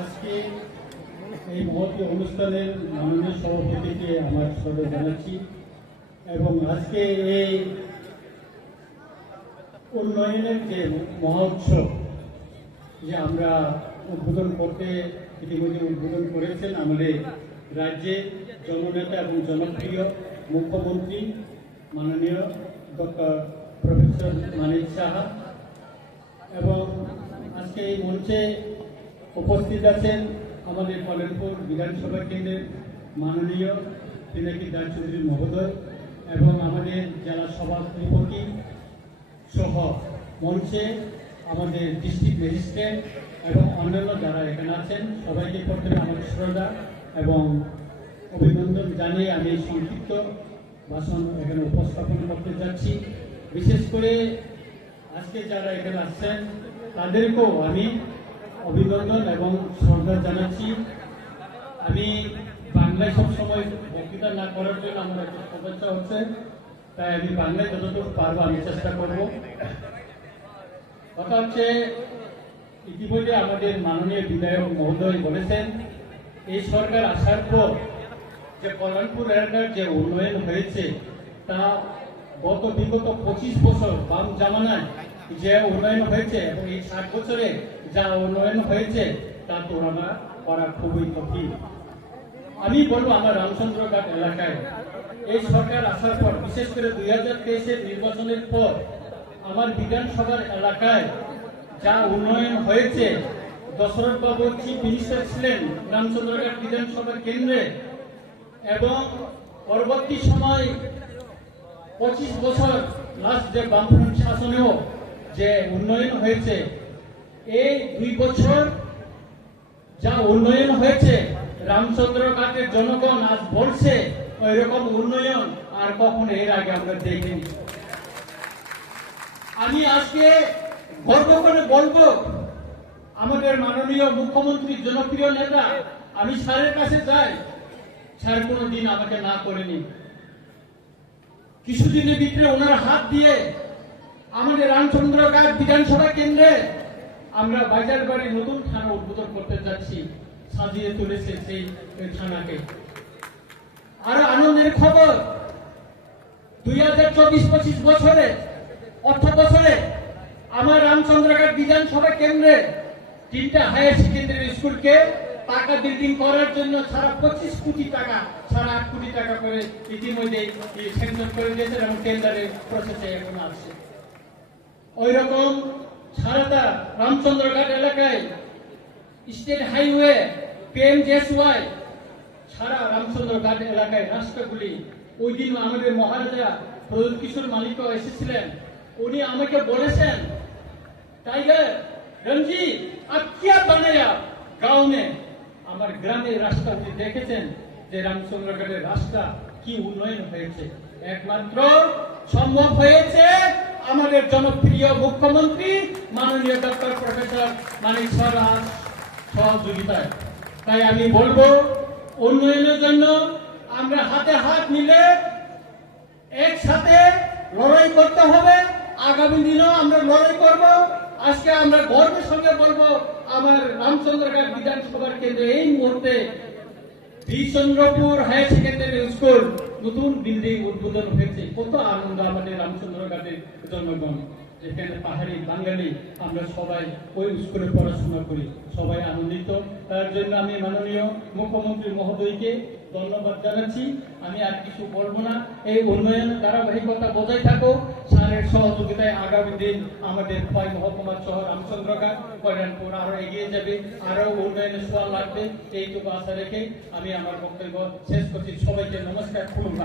আজকে এই মহতী অনুষ্ঠানের মাননীয় সভাপতিকে আমার শ্রদ্ধা জানাচ্ছি এবং আজকে এই উন্নয়নের যে মহোৎসব যে আমরা উদ্বোধন করতে ইতিমধ্যে উদ্বোধন করেছেন আমাদের রাজ্যের জননেতা এবং জনপ্রিয় মুখ্যমন্ত্রী মাননীয় ডক্টর প্রফেসর মানিক সাহা এবং আজকে এই মঞ্চে উপস্থিত আছেন আমাদের কল্যাণপুর বিধানসভা কেন্দ্রের মাননীয় পিনাকি দাস চৌধুরী মহোদয় এবং আমাদের জেলা সভাপতি সহ মঞ্চে আমাদের ডিস্ট্রিক্ট ম্যাজিস্ট্রেট এবং অন্যান্য যারা এখানে আছেন সবাইকে প্রথমে আমার শ্রদ্ধা এবং অভিনন্দন জানিয়ে আমি সংক্ষিপ্ত ভাষণ এখানে উপস্থাপন করতে যাচ্ছি। বিশেষ করে আজকে যারা এখানে আসছেন তাদেরকেও আমি অভিনন্দন এবং শ্রদ্ধা জানাচ্ছি। আমি বাংলায় সবসময় বক্তৃতা না করার জন্য আমার একটা সমস্যা হচ্ছে, তাই আমি বাংলায় যতটুকু পারবো আমি চেষ্টা করব। কথা হচ্ছে ইতিমধ্যে আমাদের মাননীয় বিধায়ক মহোদয় বলেছেন এই সরকার আসার পর যে কল্যাণপুর এলাকার যে উন্নয়ন হয়েছে তা বিগত 25 বছর বাম জামানায় যে উন্নয়ন হয়েছে এবং এই 60 বছরে যা উন্নয়ন হয়েছে তা তুলনা করা খুবই কঠিন। আমি বলবো আমার রামচন্দ্রঘাট এলাকায় এই সরকার আসার পর বিশেষ করে 2023-এর নির্বাচনের পর আমার বিধানসভার এলাকায় যা উন্নয়ন হয়েছে, দশরথ বাবু চিফ মিনিস্টার ছিলেন রামচন্দ্রঘাট বিধানসভা কেন্দ্রে এবং পরবর্তী সময় 25 বছর লাস্ট যে বামফ্রন্ট শাসনেও যে উন্নয়ন হয়েছে, এই 2 বছর যা উন্নয়ন হয়েছে রামচন্দ্রঘাটের জনগণ আজ বলছে ওই রকম উন্নয়ন আর কখনো এর আগে আমরা দেখিনি। আমি আজকে গর্ব করে বলবো আমাদের মাননীয় মুখ্যমন্ত্রী জনপ্রিয় নেতা, আমি স্যারের কাছে যাই, স্যার কোনোদিন আমাকে না করেনি। কিছুদিনের ভিতরে ওনার হাত দিয়ে আমাদের রামচন্দ্রঘাট বিধানসভা কেন্দ্রে আমরা বাজার বাড়ি নতুন থানা উদ্বোধন করতে যাচ্ছি, সাজিয়ে তুলেছে সেই থানাকে। আরো আনন্দের খবর, 2024-25 বছরে অর্থ বছরে আমার রামচন্দ্রঘাট বিধানসভা কেন্দ্রে 3টা হায়ার সেকেন্ডারি স্কুলকে টাকা বিল্ডিং করার জন্য সারা 25 কোটি টাকা, সারা 8 কোটি টাকা করে ইতিমধ্যে স্যাংশন করে দিয়েছে এবং টেন্ডারের প্রসেসে এখন আছে। ওই রকম সারাটা রামচন্দ্রঘাট এলাকায় স্টেট হাইওয়ে PMGSY সারা রামচন্দ্রঘাট এলাকায় রাস্তাগুলি, ওই দিন আমাদের মহারাজা প্রদ্যোৎ কিশোর মালিকও এসেছিলেন, উনি আমাকে বলেছেন টাইগার রঞ্জি আপ क्या बनाया गांव में। আমার গ্রামের রাস্তা উনি দেখেছেন যে রামচন্দ্রঘাটের রাস্তা কি উন্নয়ন হয়েছে, একমাত্র সম্ভব হয়েছে আমাদের জনপ্রিয় মুখ্যমন্ত্রী মাননীয় ডক্টর প্রফেসর মানিক সাহার সহযোগিতায়। তাই আমি বলবো উন্নয়নের জন্য আমরা হাতে হাত মিলে একসাথে লড়াই করতে হবে। আগামী দিনেও আমরা লড়াই করব। আজকে আমরা গর্বের সঙ্গে বলবো আমার রামচন্দ্রঘাট বিধানসভার কেন্দ্রে এই মুহূর্তে চন্দ্রপুর হায়ার সেকেন্ডারি স্কুল নতুন বিল্ডিং উদ্বোধন হয়েছে। কত আনন্দ আমাদের রামচন্দ্রঘাটের জনগণ, যেখানে পাহাড়ি বাঙালি আমরা সবাই ওই স্কুলে পড়াশোনা করি, সবাই আনন্দিত। তার জন্য আমি মাননীয় মুখ্যমন্ত্রী মহোদয়কে ধন্যবাদ জানাচ্ছি। আমি আর কিছু বলবো না। এই উন্নয়ন ধারাবাহিকতা বজায় থাকো, স্যারের সহযোগিতায় আগামী দিন আমাদের 5 মহকুমা শহর রামচন্দ্রঘাট কল্যাণপুর আরো এগিয়ে যাবে, আরো উন্নয়নের ছোঁয়া লাগবে। এইটুকু আশা রেখে আমি আমার বক্তব্য শেষ করছি। সবাইকে নমস্কার, খুলুন।